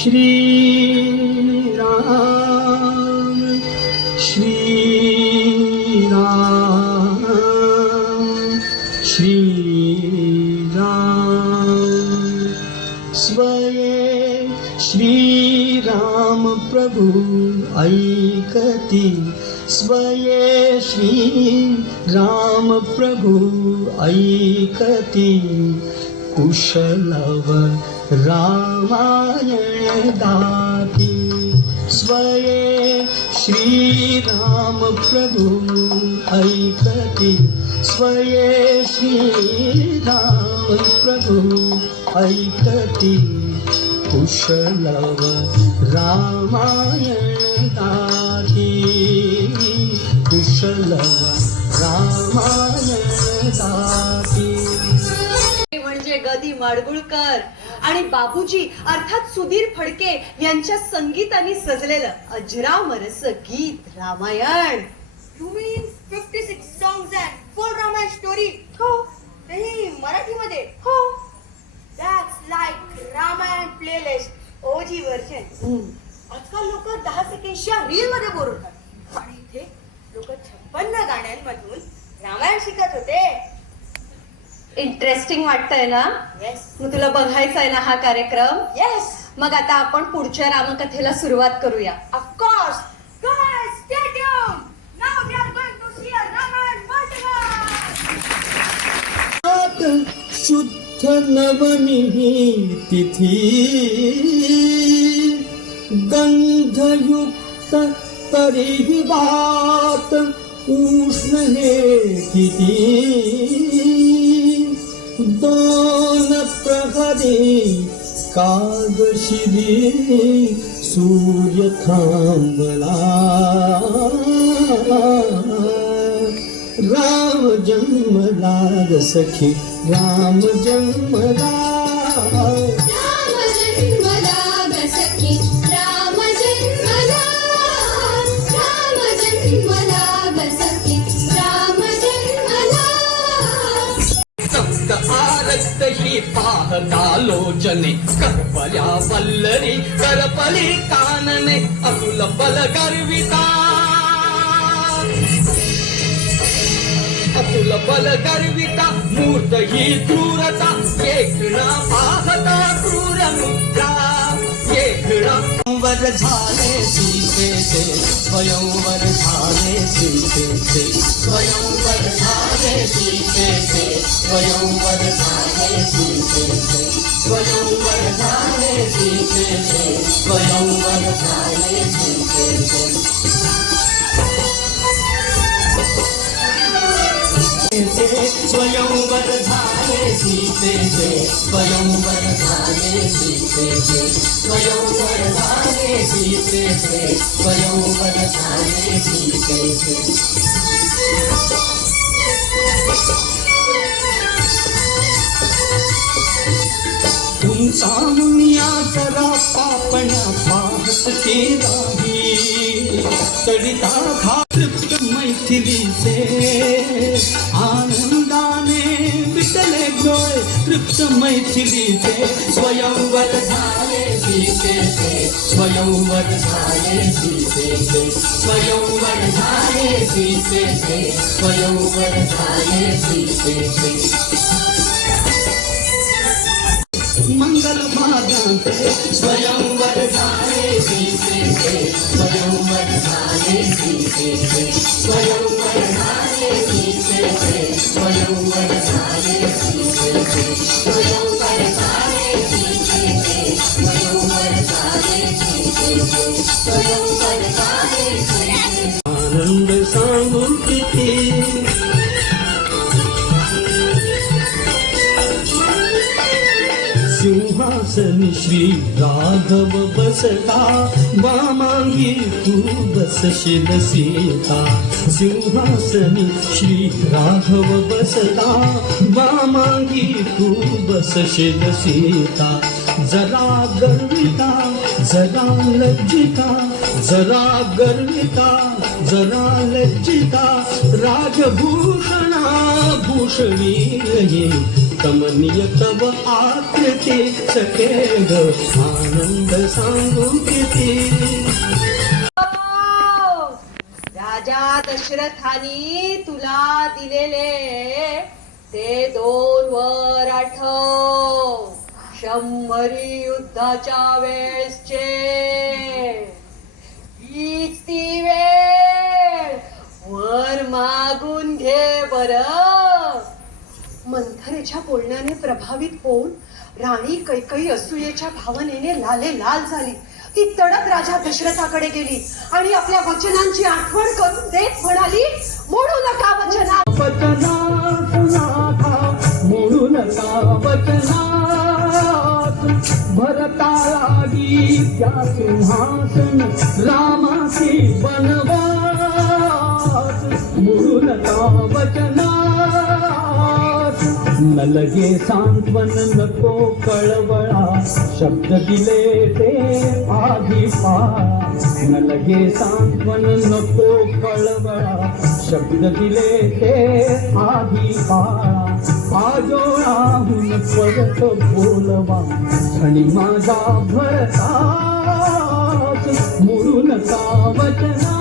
श्री राम श्री राम श्री राम स्वये श्री राम प्रभु ऐकती स्वये श्री राम प्रभु ऐकती कुशलव रामायण गाती स्वये श्री राम प्रभु ऐकती स्वये श्री राम प्रभु ऐकती कुशलव रामायण गाती कुशलव रामायण गाती. म्हणजे गदी माडगुळकर आणि बाबूजी अर्थात सुधीर फडके यांच्या संगीताने सजलेलं अजरामरस गीत Ramayana. You mean 56 songs and full Ramayana story? हो तेही मराठीमध्ये? हो. That's like Ramayana playlist OG version. आजकाल लोक 10 सेकंडच्या रील मध्ये बोर होतात आणि इथे लोक 56 गाण्यांमधून रामायण शिकत होते. इंटरेस्टिंग वाटतंय ना? येस मग तुला बघायचा आहे ना हा कार्यक्रम? येस मग आता आपण पुढच्या रामकथेला सुरुवात करूया. Of course. Guys stay tune. Now we are going to see a Ramayana world. शुद्ध नवमी तिथी गंधयुक्त तरीही बात उष्ण हे किती दोन प्रहरी कागशिरी सूर्य थांबला राम जन्मला ग सखी राम जन्मला आरक्त ही पाहता लोचने करपल्या वल्लरी करपली कानने अतुल बल गर्विता अतुल बल गर्विता मूर्त ही क्रूरता एकणा पाहता क्रूर मुद्रा एकणा वर झाले सीतेचे स्वयंवर झाले सीतेचे स्वयंवर झाले सीतेचे स्वयंवर झाले सीतेचे स्वयंवर झाले सीतेचे स्वयंवर झाले सीतेचे स्वयंवर झाले सीतेचे स्वयंवर झाले सीतेचे स्वयंवर झाले सीतेचे स्वयंवर झाले सीतेचे. तुमचा मुनिया जरा पापण्या पाहत केलाही तडिता घातृप्त मैथिलीचे आनंदाने विटले डोळे तृप्त मैथिलीचे स्वयंवर झाले सीतेचे स्वयंवर झाले सीतेचे स्वयंवर झाले सीतेचे स्वयंवर झाले सीतेचे. मंगल भागांते स्वयंवर झाले सीतेचे स्वयंवर झाले सीतेचे स्वयंवर झाले सीतेचे स्वयंवर झाले सीतेचे स्वयंवर झाले सीतेचे स्वयंवर झाले सीतेचे स्वयंवर झाले सीतेचे. आनंद सांगून किती सिंहासनी श्री राघव बसता वामांगी तू बसशील सीता सिंहासनी श्री राघव बसता वामांगी तू बसशील सीता जरा गर्विता जरा लज्जिता जरा गर्विता जरा लज्जिता राजभूषणा भूषणी कमनीय तव आकृती सखे ग आनंद सांगू किती. राजा दशरथानी तुला दिलेले ते 2 वर आठव. 100 युद्धाच्या वेळेसचे. हीच ती वेळ. वर मागून घे बर. मंथरेच्या बोलण्याने प्रभावित होऊन राणी कैकई असूयेच्या भावनेने लाले लाल झाली. ती तडक राजा दशरथाकडे गेली आणि आपल्या वचनांची आठवण करून देत म्हणाली, मोडू नका वचना. वचनात नाथा मोडू नका वचनात. भरता लागी त्या सिंहासन रामाची बनवास. मोडू नका वचनात. न लगे सांत्वन नको कळवळा. शब्द दिले ते आधी पाळा. न लगे सांत्वन नको कळवळा. शब्द दिले ते आधी पाळा. आजोळाहून परत बोलवा. क्षणी माझा भरतास. मोडू नका वचनात.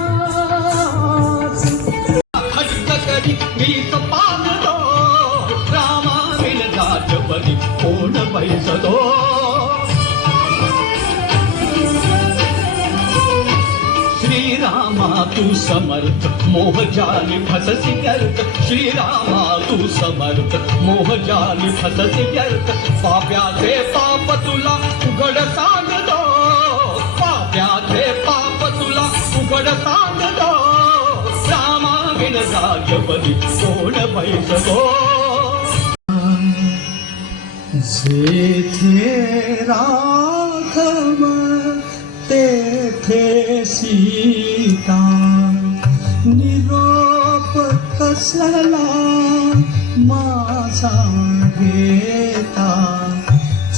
खड्ड करी मीच पाहतो. रामाविण राजपदी कोण बैसतो. श्रीरामा तू समर्थ मोहजाली फससी व्यर्थ. श्रीरामा तू समर्थ मोहजाली फससी व्यर्थ. पाप्याचे पाप तुला उघड सांगतो. पाप्याचे पाप तुला उघड सांगतो. रामाविण राजपदी कोण बैसतो. जेथे राघव तेथे सीता. निरोप कसला माझा घेता.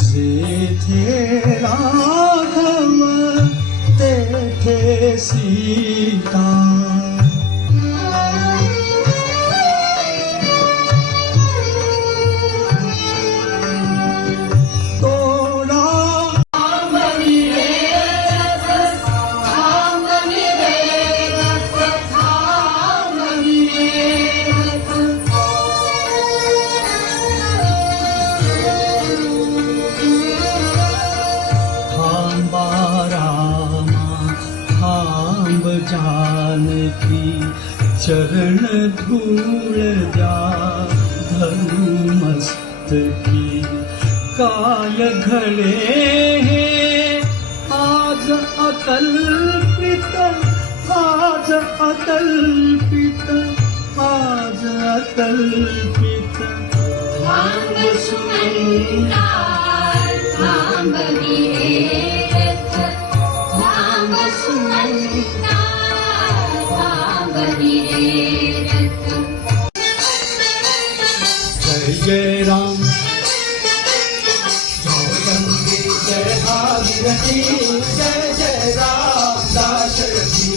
जेथे राघव तेथे सीता. जानकी चरण धूळ द्या धरू मस्तकी. काय घडे हे आज अकल्पित. आज अकल्पित. आज अकल्पित. थांब सुमंता. थांब वीरथ. थांब सुमंता. जय जय राम. जय भागीरथी. जय जय राम दाशरथी.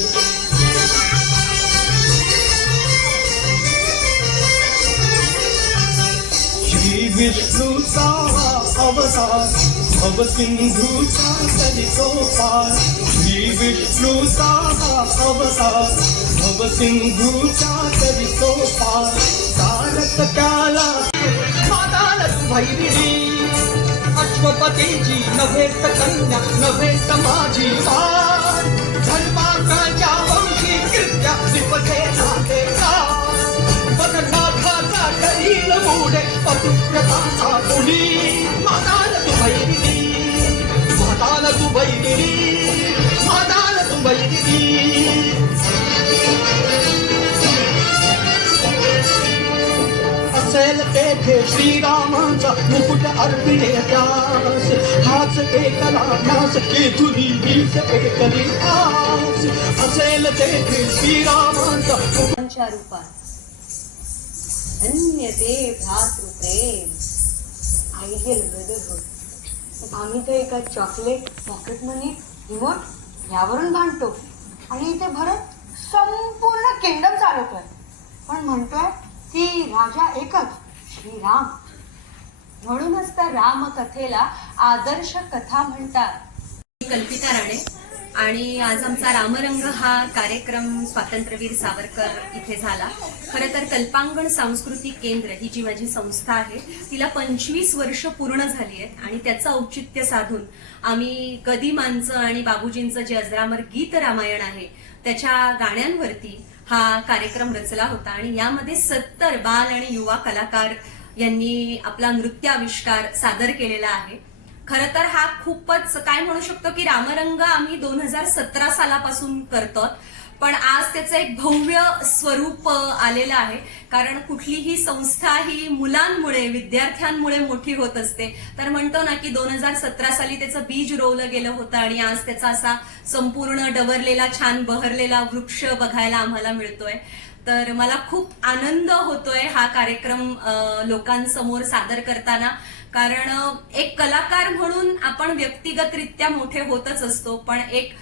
श्री विष्णूचा अवतार भव सिंधूचा तरी पार. श्री विष्णूचा अवतार भव सिंधूचा तरी पार. तारक त्याला मातालच भैरिणी. अश्वपतीची नव्हे कन्या नव्हे माझी मार. धर्माकाच्या वंशी कीर्त्या निपथे नाते का. वननाथाचा करील मोडे पतिव्रताचा कुणी. माताल तू भैरिणी. माताल तू भैरिणी. माताल तू भैरिणी. असेल तेथे श्रीरामाचा मुकुट अर्पिणे त्यास. हाच एकला ध्यास केतुरी हीच एकली आस. असेल तेथे श्रीरामाचा च्या रूपात. धन्य ते भ्रातृप्रेम. Ideal brotherhood. आम्ही तर एका चॉकलेट पॉकेट मनी रिमोट यावरून भांडतो आणि इथे भरत संपूर्ण किंगडम चालवतोय. पण म्हणतोय की राजा एकच श्रीराम. म्हणूनच तर रामकथेला आदर्श कथा म्हणतात. कल्पिता राणे आणि आज आमचा रामरंग हा कार्यक्रम स्वातंत्र्यवीर सावरकर इथे झाला. खरं तर कल्पांगण सांस्कृतिक केंद्र ही जी माझी संस्था आहे तिला 25 वर्ष पूर्ण झाली आहेत आणि त्याचं औचित्य साधून आम्ही गदिमांचं आणि बाबूजींचं जे अजरामर गीत रामायण आहे त्याच्या गाण्यांवरती हा कार्यक्रम रचला होता आणि यामध्ये 70 बाल आणि युवा कलाकार यांनी आपला नृत्याविष्कार सादर केलेला आहे. खरं तर हा खूपच काय म्हणू शकतो की रामरंग आम्ही 2017 सालापासून करतो, पण आज त्याचं एक भव्य स्वरूप आलेलं आहे. कारण कुठलीही संस्था ही मुलांमुळे विद्यार्थ्यांमुळे मोठी होत असते. तर म्हणतो ना की 2017 साली त्याचं बीज रोवलं गेलं होतं आणि आज त्याचा असा संपूर्ण डवरलेला छान बहरलेला वृक्ष बघायला आम्हाला मिळतोय. तर मला खूप आनंद होतोय हा कार्यक्रम लोकांसमोर सादर करताना. कारण एक कलाकार म्हणून आपण व्यक्तिगतरित्या मोठे होतच असतो, पण एक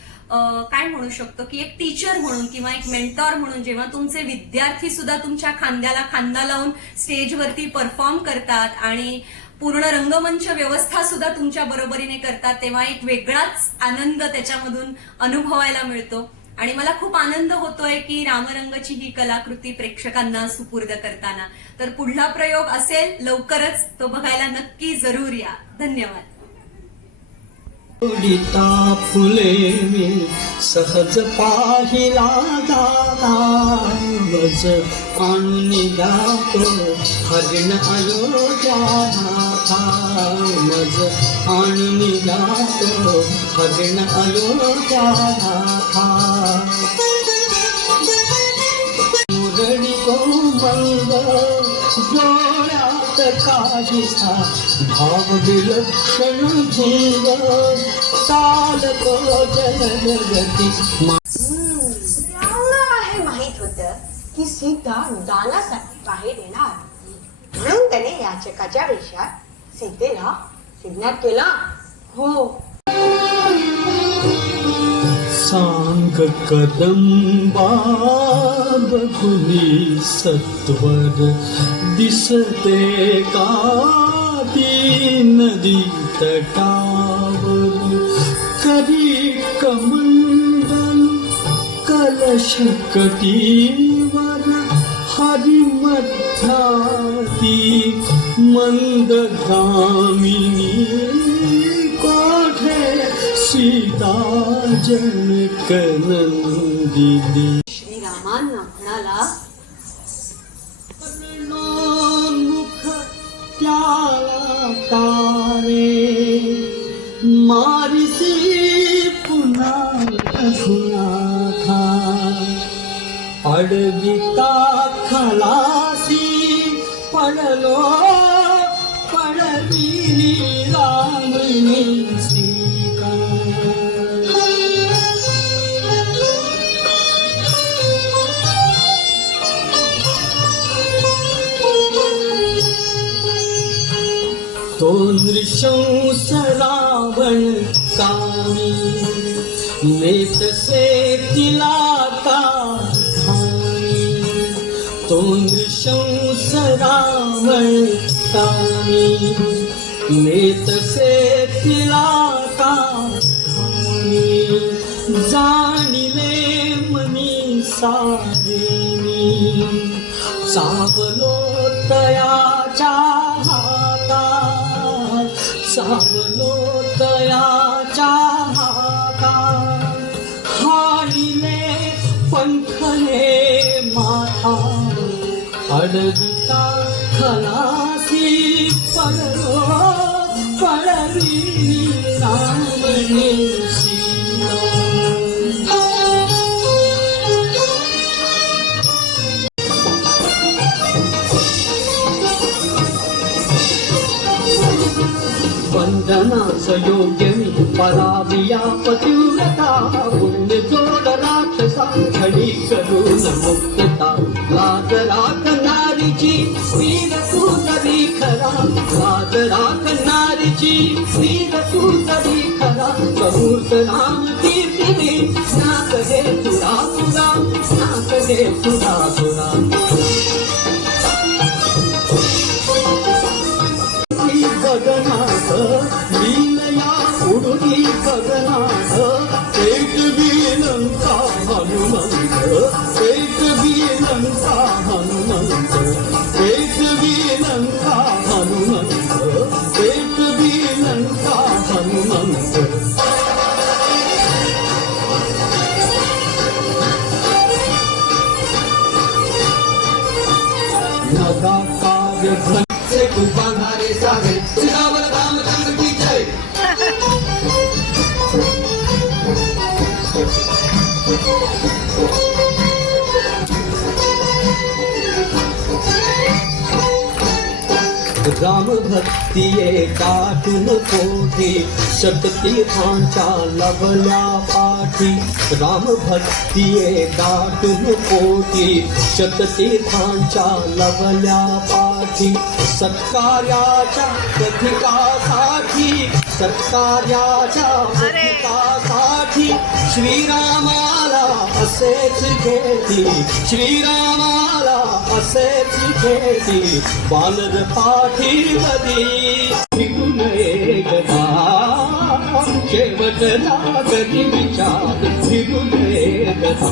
काय म्हणू शकतो की एक टीचर म्हणून किंवा एक मेंटॉर म्हणून जेव्हा तुमचे विद्यार्थी सुद्धा तुमच्या खांद्याला खांदा लावून स्टेजवरती परफॉर्म करतात आणि पूर्ण रंगमंच व्यवस्था सुद्धा तुमच्या बरोबरीने करतात, तेव्हा एक वेगळाच आनंद त्याच्यामधून अनुभवायला मिळतो. आणि मला खूप आनंद होतोय की रामरंगची ही कलाकृती प्रेक्षकांना सुपूर्द करताना. तर पुढला प्रयोग असेल लवकरच, तो बघायला नक्की जरूर या. धन्यवाद. उडिता फुले मी सहज पाहिला दादा मज आणून जातो हरिण अयोध्यानाथा मज आणून जातो हरिण अयोध्यानाथा मुरळी कोमंद डोळ्यात काहीसा भाव विलक्षण झुंग चालतो जलगती. रावणाला हे माहित होतं की सीता दानासाठी बाहेर येणार, म्हणून त्याने याचकाच्या वेशात सीतेला किडनॅप केला. हो, सांग कदंबा बघुनी सत्वर दिसते का ती नदी तटावर कधी कमंडल कलश कटीवर हरिमध्याती मंदगामिनी कोठे सीता जनक नंदिनी. श्रीरामांना म्हणाला, मुख त्याला तारे मारिसी पुन्हा रघुनाथा अडविता खलासी पडलो पडली रामणी सीता. तो नृशंस रावण कामी नेत से तिलाता धानी. तो नृशंस रावण कामी नेत से तिलाता धानी. जाणिले मनी सारेनी सावलो तयाच्या सावलो तयाच्या हातात हाणिले पंखले माथा अडविता खलासी पडलो पडली रामणी सीता. वंदनास योग्य मी पराविया पतिव्रता पुण्य जोड राक्षसा खडी करून मुक्तता. लाज राखणारीची वीर तू तरी खरा लाज राखणारीची वीर तू तरी खरा. समूर्त राम कीर्तीने नाक दे तुरा तुरा नाक दे तुरा तुरा. राम भक्तिये दाटून पोटी शततीर्थांच्या लवल्या पाठी राम भक्तिये दाटून पोटी शततीर्थांच्या लवल्या पाठी सत्कार्याच्या प्रतीकासाठी श्रीरामाला असेच घेती श्रीरामाला असेच घेती बालर पाठीवदी फिरून एकदा शेवटला कधी विचार फिरून एकदा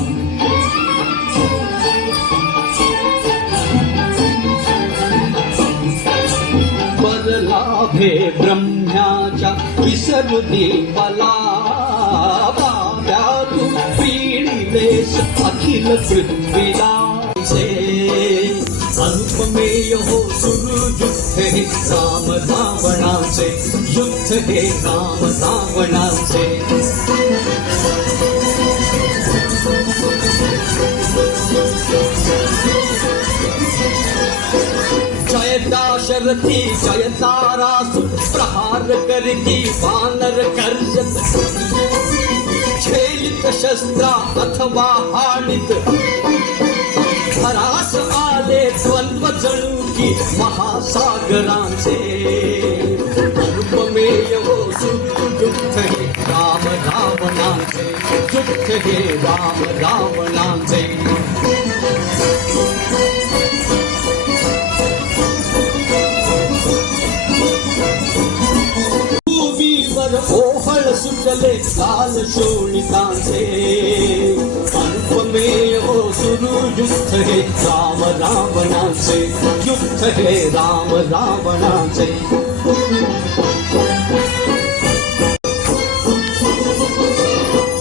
लाभे ब्रह्म्याच्या विसरुदी मला बाब्या तू पीडिलेस अखिल पृथ्वीला अनुपमेय हो सुरू युद्ध हे राम रावणाचे युद्ध हे राम रावणाचे जयता शरथी जयता रासु प्रहार करती वानर कर्जत छेलित शस्त्रा अथवा हाणित हरास आले द्वंद्व जणू की महासागरांचे अनुपमेय हो युद्ध हे राम रावणाचे युद्ध हे राम रावणाचे ओहळ सुटले लाल शोणितांचे अनुपमेय हो सुरू युद्ध हे राम रावणाचे युद्ध हे राम रावणाचे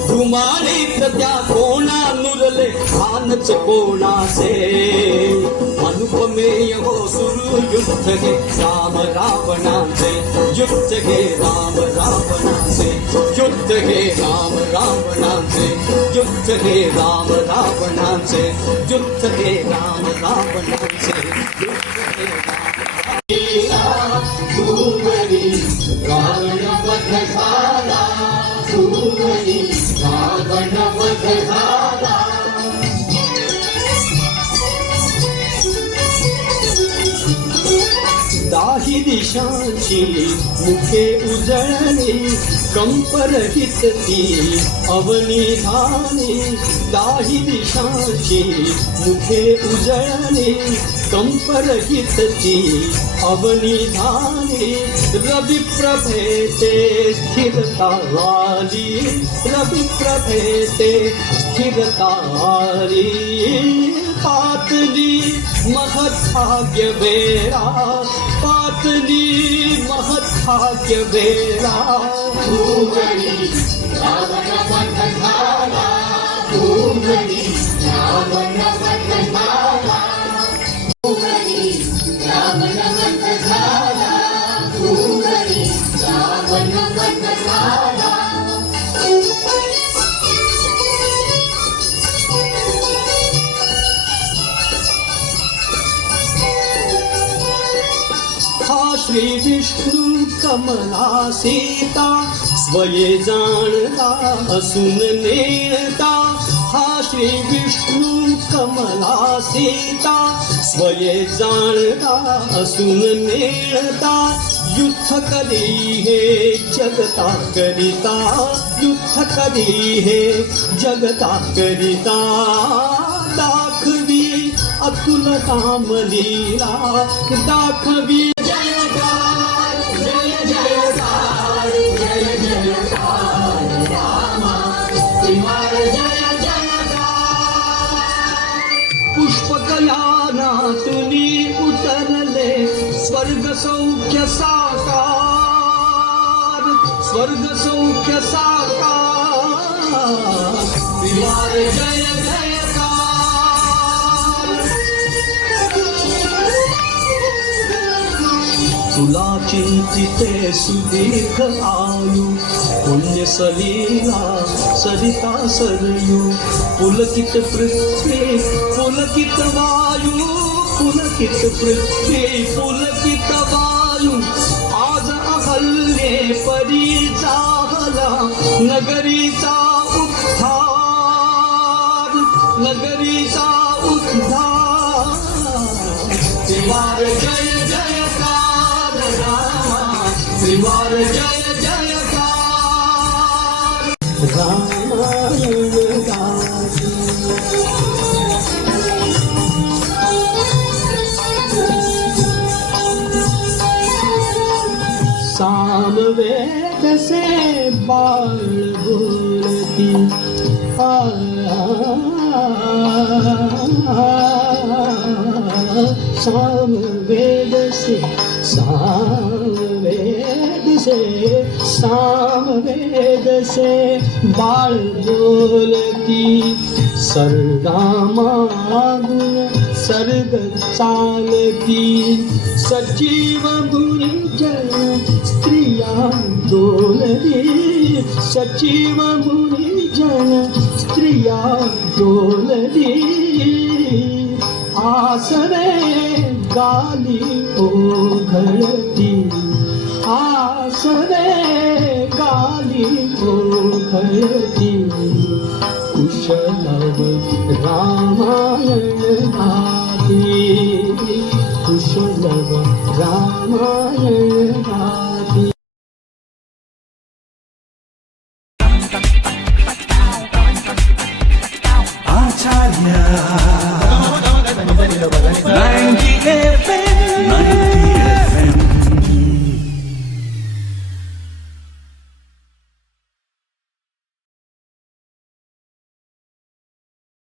धुमाळीत त्या कोणा नुरले भानच कोणाचे अनुपमेय हो सुरू युद्ध हे राम रावणाचे युद्ध हे राम रावणाचे युद्ध हे राम रावणाचे युद्ध हे राम रावणाचे युद्ध हे राम रावणाचे रावण वध झाला रावण वध झाला दाही दिशांची मुखे उजळली कंपरहित ती अवनिधानी दाही दिशांची मुखे उजळली कंपरहित ती अवनिधानी रवि प्रभेते स्थिरता आली रवि प्रभेते स्थिरता आली पातली महत्भाग्य बेरा पातली महत्भाग्य बेरा रावण वध झाला रावण वध झाला रावण वध झाला रावण वध झाला श्री विष्णू कमला सीता स्वये जाणता असून नेणता हा श्री विष्णू कमला सीता स्वये जाणता असून नेणता युद्ध कधी हे जगता करिता युद्ध कधी हे जगता करिता दाखवी अतुल काम लीला दाखवी पुष्पकयानातुनी उतरले स्वर्ग सौख्य साकार स्वर्ग सौख्य साकार विवार जय जयकार तुला चिंतिते सुदीर्घ आयु पुण्य सलीला सरिता सरयू पुलकित पृथ्वी पुलकित वायू पुलकित पृथ्वी पुलकित वायू नगरीचा उद्धार, नगरीचा उद्धार. श्रीवार जय जयकार रामा, श्रीवार जय जयकार रामायण गाती. सामवेद से बाल बोलती सामवेद से बाळ बोलती. सर्गामागून सर्ग चालती. सजीव मुनी जन स्त्रिया डोलती. सजीव मुनी जन स्त्रिया डोलती. आसरे गाली ओघळती. आसरे गाली ओघळती. कुशलव रामायण गाती. कुशलव रामायण गाती.